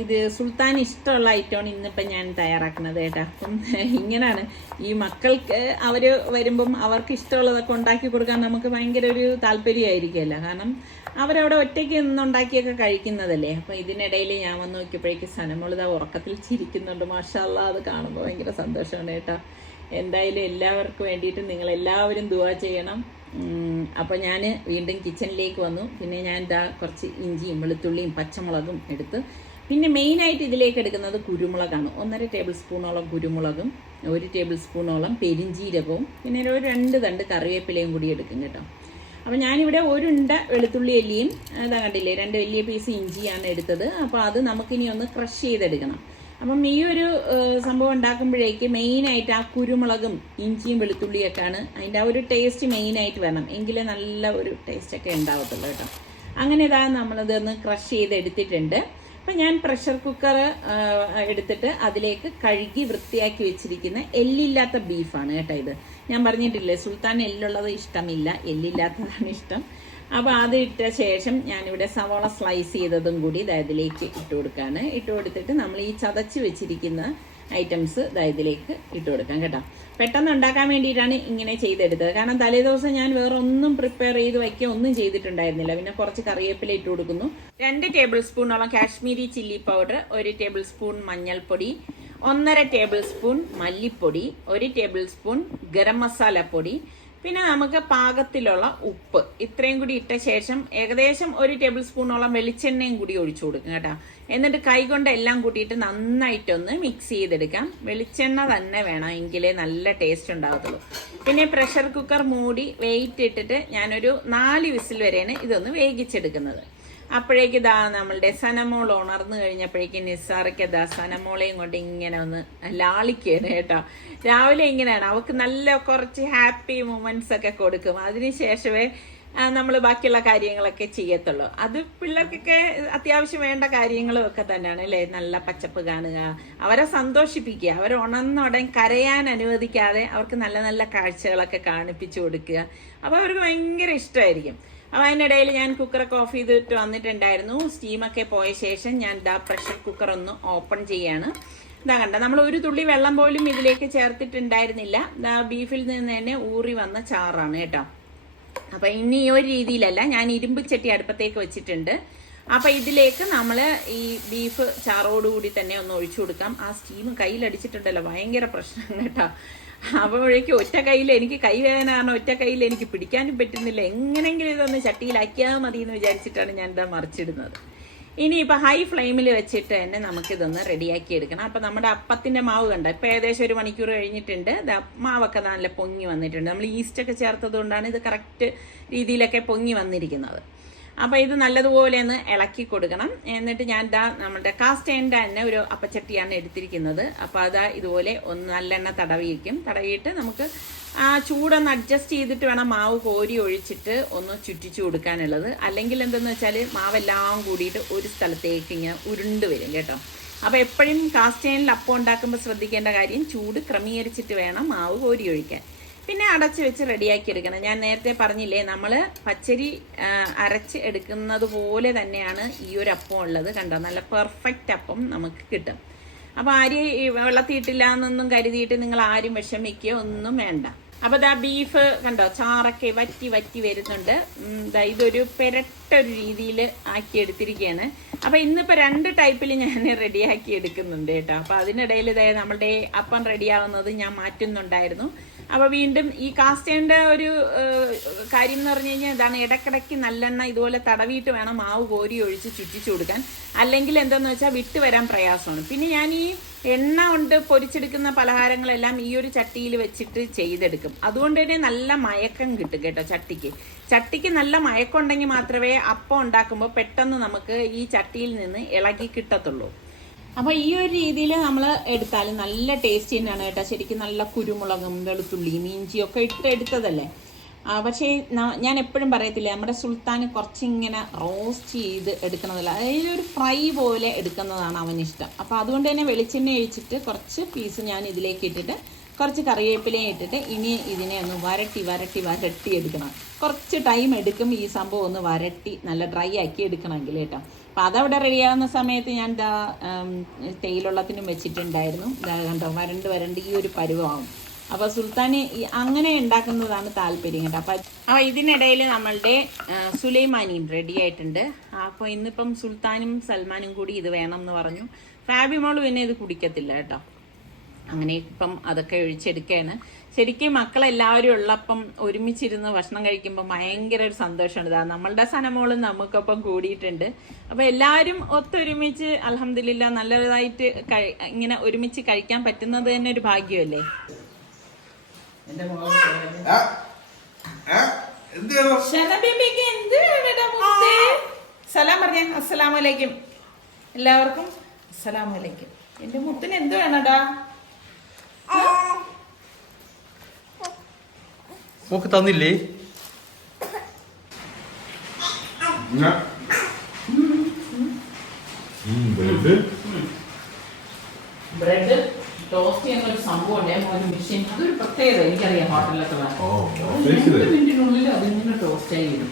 ഇത് സുൽത്താൻ ഇഷ്ടമുള്ള ഐറ്റമാണ് ഇന്നിപ്പം ഞാൻ തയ്യാറാക്കുന്നത് കേട്ടോ. അപ്പം ഇങ്ങനെയാണ് ഈ മക്കൾക്ക് അവർ വരുമ്പം അവർക്ക് ഇഷ്ടമുള്ളതൊക്കെ ഉണ്ടാക്കി കൊടുക്കാൻ നമുക്ക് ഭയങ്കര ഒരു താല്പര്യമായിരിക്കുമല്ലോ. കാരണം അവരവിടെ ഒറ്റയ്ക്ക് നിന്നുണ്ടാക്കിയൊക്കെ കഴിക്കുന്നതല്ലേ. അപ്പം ഇതിനിടയിൽ ഞാൻ വന്ന് നോക്കിയപ്പോഴേക്ക് സനമുളിത ഉറക്കത്തിൽ ചിരിക്കുന്നുണ്ട്. മാഷാല്ല അത് കാണുമ്പോൾ ഭയങ്കര സന്തോഷമാണ് കേട്ടോ. എന്തായാലും എല്ലാവർക്കും വേണ്ടിയിട്ട് നിങ്ങൾ എല്ലാവരും ദുവാ ചെയ്യണം. അപ്പോൾ ഞാൻ വീണ്ടും കിച്ചണിലേക്ക് വന്നു. പിന്നെ ഞാൻ ഇതാ കുറച്ച് ഇഞ്ചിയും വെളുത്തുള്ളിയും പച്ചമുളകും എടുത്ത് പിന്നെ മെയിനായിട്ട് ഇതിലേക്ക് എടുക്കുന്നത് കുരുമുളകാണ്. ഒന്നര ടേബിൾ സ്പൂണോളം കുരുമുളകും ഒരു ടേബിൾ സ്പൂണോളം പെരിഞ്ചീരകവും പിന്നെ ഒരു രണ്ട് തണ്ട് കറിവേപ്പിലയും കൂടി എടുക്കും കേട്ടോ. അപ്പോൾ ഞാനിവിടെ ഒരു ഉണ്ട വെളുത്തുള്ളി അല്ലിയും അതാ കണ്ടില്ലേ രണ്ട് വലിയ പീസ് ഇഞ്ചിയാണ് എടുത്തത്. അപ്പോൾ അത് നമുക്കിനി ഒന്ന് ക്രഷ് ചെയ്തെടുക്കണം. അപ്പം ഈ ഒരു സംഭവം ഉണ്ടാക്കുമ്പോഴേക്ക് മെയിനായിട്ട് ആ കുരുമുളകും ഇഞ്ചിയും വെളുത്തുള്ളിയൊക്കെയാണ് അതിന്റെ ആ ഒരു ടേസ്റ്റ് മെയിനായിട്ട് വരണം എങ്കിലേ നല്ല ഒരു ടേസ്റ്റൊക്കെ ഉണ്ടാവത്തുള്ളൂ കേട്ടോ. അങ്ങനെ ഇതാ നമ്മളിതൊന്ന് ക്രഷ് ചെയ്ത് എടുത്തിട്ടുണ്ട് അപ്പം ഞാൻ പ്രഷർ കുക്കർ എടുത്തിട്ട് അതിലേക്ക് കഴുകി വൃത്തിയാക്കി വെച്ചിരിക്കുന്ന എല്ലില്ലാത്ത ബീഫാണ് കേട്ടോ ഇത്. ഞാൻ പറഞ്ഞിട്ടില്ലേ സുൽത്താൻ എല്ലുള്ളത് ഇഷ്ടമില്ല എല്ലില്ലാത്തതാണ് ഇഷ്ടം. അപ്പോൾ അത് ഇട്ട ശേഷം ഞാനിവിടെ സവോള സ്ലൈസ് ചെയ്തതും കൂടി ഇതിലേക്ക് ഇട്ട് കൊടുക്കാണ്. ഇട്ട് കൊടുത്തിട്ട് നമ്മൾ ഈ ചതച്ച് വെച്ചിരിക്കുന്ന ഐറ്റംസ് ഇതിലേക്ക് ഇട്ട് കൊടുക്കാം കേട്ടോ. പെട്ടെന്ന് ഉണ്ടാക്കാൻ വേണ്ടിയിട്ടാണ് ഇങ്ങനെ ചെയ്തെടുത്തത്. കാരണം തലേദിവസം ഞാൻ വേറെ ഒന്നും പ്രിപ്പയർ ചെയ്ത് വയ്ക്കുക ഒന്നും ചെയ്തിട്ടുണ്ടായിരുന്നില്ല. പിന്നെ കുറച്ച് കറിവേപ്പില ഇട്ട് കൊടുക്കുന്നു. രണ്ട് ടേബിൾ സ്പൂണോളം കാശ്മീരി ചില്ലി പൗഡർ ഒരു ടേബിൾ സ്പൂൺ മഞ്ഞൾപ്പൊടി ഒന്നര ടേബിൾ സ്പൂൺ മല്ലിപ്പൊടി ഒരു ടേബിൾ സ്പൂൺ ഗരം മസാല പൊടി പിന്നെ നമുക്ക് പാകത്തിലുള്ള ഉപ്പ്. ഇത്രയും കൂടി ഇട്ട ശേഷം ഏകദേശം ഒരു ടേബിൾ സ്പൂണോളം വെളിച്ചെണ്ണയും കൂടി ഒഴിച്ചു കൊടുക്കും കേട്ടോ. എന്നിട്ട് കൈകൊണ്ട് എല്ലാം കൂട്ടിയിട്ട് നന്നായിട്ടൊന്ന് മിക്സ് ചെയ്തെടുക്കാം. വെളിച്ചെണ്ണ തന്നെ വേണം എങ്കിലേ നല്ല ടേസ്റ്റ് ഉണ്ടാകത്തുള്ളൂ പിന്നെ പ്രഷർ കുക്കർ മൂടി വെയിറ്റ് ഇട്ടിട്ട് ഞാനൊരു നാല് വിസിൽ വരെയാണ് ഇതൊന്ന് വേവിച്ചെടുക്കുന്നത്. അപ്പോഴേക്ക് ഇതാ നമ്മളുടെ സനമോൾ ഉണർന്നു കഴിഞ്ഞപ്പോഴേക്ക് നിസ്സാറയ്ക്ക് ഇതാ സനമോളെയും കൊണ്ട് ഇങ്ങനെ ഒന്ന് ലാളിക്കുകയാണ് കേട്ടോ. രാവിലെ ഇങ്ങനെയാണ്. അവൾക്ക് നല്ല കുറച്ച് ഹാപ്പി മൂമെന്റ്സ് ഒക്കെ കൊടുക്കും. അതിനുശേഷമേ നമ്മൾ ബാക്കിയുള്ള കാര്യങ്ങളൊക്കെ ചെയ്യത്തുള്ളൂ. അത് പിള്ളേർക്കൊക്കെ അത്യാവശ്യം വേണ്ട കാര്യങ്ങളും ഒക്കെ തന്നെയാണ് അല്ലേ? നല്ല പച്ചപ്പ് കാണുക അവരെ സന്തോഷിപ്പിക്കുക അവർ ഉണർന്നുടൻ കരയാൻ അനുവദിക്കാതെ അവർക്ക് നല്ല നല്ല കാഴ്ചകളൊക്കെ കാണിപ്പിച്ചു കൊടുക്കുക. അപ്പോൾ അവർക്ക് ഭയങ്കര ഇഷ്ടമായിരിക്കും. അപ്പോൾ അതിനിടയിൽ ഞാൻ കുക്കറൊക്കെ ഓഫ് ചെയ്തിട്ട് വന്നിട്ടുണ്ടായിരുന്നു. സ്റ്റീമൊക്കെ പോയ ശേഷം ഞാൻ ഇതാ പ്രഷർ കുക്കർ ഒന്ന് ഓപ്പൺ ചെയ്യാണ്. ഇതാ കണ്ട നമ്മൾ ഒരു തുള്ളി വെള്ളം പോലും ഇതിലേക്ക് ചേർത്തിട്ടുണ്ടായിരുന്നില്ല. ബീഫിൽ നിന്ന് തന്നെ ഊറി വന്ന ചാറാണ് കേട്ടോ. അപ്പോൾ ഇനി ഈ ഒരു രീതിയിലല്ല ഞാൻ ഇരുമ്പ് ചട്ടി അടുപ്പത്തേക്ക് വെച്ചിട്ടുണ്ട്. അപ്പോൾ ഇതിലേക്ക് നമ്മൾ ഈ ബീഫ് ചാറോടുകൂടി തന്നെ ഒന്ന് ഒഴിച്ചു കൊടുക്കാം. ആ സ്റ്റീം കയ്യിലടിച്ചിട്ടുണ്ടല്ലോ ഭയങ്കര പ്രശ്നമാണ് കേട്ടോ. അപ്പോഴേക്കും ഒറ്റ കയ്യിൽ എനിക്ക് കൈവേദന കാരണം ഒറ്റ കയ്യിൽ എനിക്ക് പിടിക്കാനും പറ്റുന്നില്ല. എങ്ങനെങ്കിലും ഇതൊന്ന് ചട്ടിയിലാക്കിയാൽ മതി എന്ന് വിചാരിച്ചിട്ടാണ് ഞാൻ ഇതാ മറിച്ചിടുന്നത്. ഇനിയിപ്പോൾ ഹൈ ഫ്ലെയിമിൽ വെച്ചിട്ട് തന്നെ നമുക്കിതൊന്ന് റെഡിയാക്കി എടുക്കണം. അപ്പം നമ്മുടെ അപ്പത്തിന്റെ മാവ് കണ്ട? ഇപ്പം ഏകദേശം ഒരു മണിക്കൂർ കഴിഞ്ഞിട്ടുണ്ട്. മാവൊക്കെ നല്ല പൊങ്ങി വന്നിട്ടുണ്ട്. നമ്മൾ ഈസ്റ്റൊക്കെ ചേർത്തത് കൊണ്ടാണ് ഇത് കറക്റ്റ് രീതിയിലൊക്കെ പൊങ്ങി വന്നിരിക്കുന്നത്. അപ്പോൾ ഇത് നല്ലതുപോലെ ഒന്ന് ഇളക്കി കൊടുക്കണം. എന്നിട്ട് ഞാൻ ദാ നമ്മുടെ കാസ്റ്റ് അയണിന്റെ തന്നെ ഒരു അപ്പച്ചട്ടിയാണ് എടുത്തിരിക്കുന്നത്. അപ്പോൾ അതാ ഇതുപോലെ ഒന്ന് നല്ലെണ്ണ തടവിയിരിക്കും തടവിയിട്ട് നമുക്ക് ആ ചൂടൊന്ന് അഡ്ജസ്റ്റ് ചെയ്തിട്ട് വേണം മാവ് കോരി ഒഴിച്ചിട്ട് ഒന്ന് ചുറ്റിച്ചു കൊടുക്കാനുള്ളത്. അല്ലെങ്കിൽ എന്തെന്ന് വെച്ചാൽ മാവെല്ലാം കൂടിയിട്ട് ഒരു സ്ഥലത്തേക്ക് ഇങ്ങനെ ഉരുണ്ട് വരും കേട്ടോ. അപ്പോൾ എപ്പോഴും കാസ്റ്റ് അയണിൽ അപ്പം ഉണ്ടാക്കുമ്പോൾ ശ്രദ്ധിക്കേണ്ട കാര്യം ചൂട് ക്രമീകരിച്ചിട്ട് വേണം മാവ് കോരി ഒഴിക്കാൻ. പിന്നെ അടച്ച് വെച്ച് റെഡിയാക്കി എടുക്കണം. ഞാൻ നേരത്തെ പറഞ്ഞില്ലേ നമ്മൾ പച്ചരി അരച്ച് എടുക്കുന്നത് പോലെ തന്നെയാണ് ഈ ഒരു അപ്പം ഉള്ളത്. കണ്ടോ? നല്ല പെർഫെക്റ്റ് അപ്പം നമുക്ക് കിട്ടും. അപ്പോൾ ആര് വെള്ളത്തിയിട്ടില്ല എന്നൊന്നും കരുതിയിട്ട് നിങ്ങൾ ആരും വിഷമിക്കുക ഒന്നും വേണ്ട. അപ്പോൾ ദാ ബീഫ് കണ്ടോ? ചാറൊക്കെ വറ്റി വറ്റി വരുന്നുണ്ട്. ഇതൊരു പെരട്ടൊരു രീതിയിൽ ആക്കി എടുത്തിരിക്കുകയാണ് അപ്പോൾ ഇന്നിപ്പോൾ രണ്ട് ടൈപ്പിൽ ഞാൻ റെഡിയാക്കി എടുക്കുന്നുണ്ട് കേട്ടോ. അപ്പോൾ അതിനിടയിൽ ഇതായ നമ്മുടെ അപ്പം റെഡിയാവുന്നത് ഞാൻ മാറ്റുന്നുണ്ടായിരുന്നു. അപ്പോൾ വീണ്ടും ഈ കാസ്റ്റേണിന്റെ ഒരു കാര്യം എന്ന് പറഞ്ഞു കഴിഞ്ഞാൽ ഇതാണ് ഇടക്കിടയ്ക്ക് നല്ലെണ്ണ ഇതുപോലെ തടവിയിട്ട് വേണം മാവ് കോരി ഒഴിച്ച് ചുറ്റിച്ചു കൊടുക്കാൻ. അല്ലെങ്കിൽ എന്താണെന്ന് വെച്ചാൽ വിട്ട് വരാൻ പ്രയാസമാണ്. പിന്നെ ഞാൻ ഈ എണ്ണ കൊണ്ട് പൊരിച്ചെടുക്കുന്ന പലഹാരങ്ങളെല്ലാം ഈ ഒരു ചട്ടിയിൽ വെച്ചിട്ട് ചെയ്തെടുക്കും. അതുകൊണ്ട് തന്നെ നല്ല മയക്കം കിട്ടും കേട്ടോ ചട്ടിക്ക്. ചട്ടിക്ക് നല്ല മയക്കം ഉണ്ടെങ്കിൽ മാത്രമേ അപ്പം ഉണ്ടാക്കുമ്പോൾ പെട്ടെന്ന് നമുക്ക് ഈ ചട്ടിയിൽ നിന്ന് ഇളകി കിട്ടത്തുള്ളൂ. അപ്പൊ ഈ ഒരു രീതിയിൽ നമ്മൾ എടുത്താൽ നല്ല ടേസ്റ്റ് തന്നെയാണ് കേട്ടോ. ശരിക്കും നല്ല കുരുമുളകും വെളുത്തുള്ളിയും ഇഞ്ചിയും ഒക്കെ ഇട്ട് എടുത്തതല്ലേ? പക്ഷേ ഞാൻ എപ്പോഴും പറയത്തില്ല നമ്മുടെ സുൽത്താൻ കുറച്ചിങ്ങനെ റോസ്റ്റ് ചെയ്ത് എടുക്കുന്നതല്ല. അതായത് ഒരു ഫ്രൈ പോലെ എടുക്കുന്നതാണ് അവന് ഇഷ്ടം അപ്പോൾ അതുകൊണ്ട് തന്നെ വെളിച്ചെണ്ണ ഒഴിച്ചിട്ട് കുറച്ച് പീസ് ഞാൻ ഇതിലേക്ക് ഇട്ടിട്ട് കുറച്ച് കറിവേപ്പിലയും ഇട്ടിട്ട് ഇനി ഇതിനെ ഒന്ന് വരട്ടി വരട്ടി വരട്ടി എടുക്കണം. കുറച്ച് ടൈം എടുക്കും ഈ സംഭവം ഒന്ന് വരട്ടി നല്ല ഡ്രൈ ആക്കി എടുക്കണമെങ്കിൽ കേട്ടോ. അപ്പം അതവിടെ റെഡിയാകുന്ന സമയത്ത് ഞാൻ ഉം, തേയിലുള്ളത്തിനും വെച്ചിട്ടുണ്ടായിരുന്നു. ദാ കണ്ടോ വരണ്ട് വരണ്ട് ഈ ഒരു പരുവാകും അപ്പോൾ സുൽത്താൻ അങ്ങനെ ഉണ്ടാക്കുന്നതാണ് താല്പര്യം കേട്ടോ. അപ്പം അപ്പോൾ ഇതിനിടയിൽ നമ്മളുടെ സുലൈമാനിയും റെഡി ആയിട്ടുണ്ട്. അപ്പോൾ ഇന്നിപ്പം സുൽത്താനും സൽമാനും കൂടി ഇത് വേണം എന്ന് പറഞ്ഞു ഫാബിമോൾ പിന്നെ ഇത് കുടിക്കത്തില്ല കേട്ടോ. അങ്ങനെ ഇപ്പം അതൊക്കെ ഒഴിച്ചെടുക്കുകയാണ്. ശരിക്കും മക്കളെല്ലാവരും ഉള്ളപ്പം ഒരുമിച്ചിരുന്ന് ഭക്ഷണം കഴിക്കുമ്പോൾ ഭയങ്കര ഒരു സന്തോഷമാണ്. ഇതാ നമ്മളുടെ സനമോളും നമുക്കൊപ്പം കൂടിയിട്ടുണ്ട്. അപ്പോൾ എല്ലാവരും ഒത്തൊരുമിച്ച് അലഹമില്ല നല്ലതായിട്ട് കഴി ഇങ്ങനെ ഒരുമിച്ച് കഴിക്കാൻ പറ്റുന്നത് തന്നെ ഒരു ഭാഗ്യമല്ലേ? സലാം പറഞ്ഞേ അസ്സലാമലൈക്കും. എല്ലാവർക്കും അസ്സലാമലൈക്കും. എന്റെ മുത്തിന് എന്ത് വേണടാ? മോക്ക് തന്നില്ലേ ബ്രെഡ് ടോസ്റ്റ് ചെയ്യുന്ന ഒരു സംഭവം ഉണ്ട് ഒരു മെഷീൻ അതൊരു പ്രത്യേകത എനിക്കറിയാം ഹോട്ടലിലൊക്കെ മിനിറ്റിനുള്ളിൽ അതിങ്ങനെ ടോസ്റ്റ് ചെയ്യും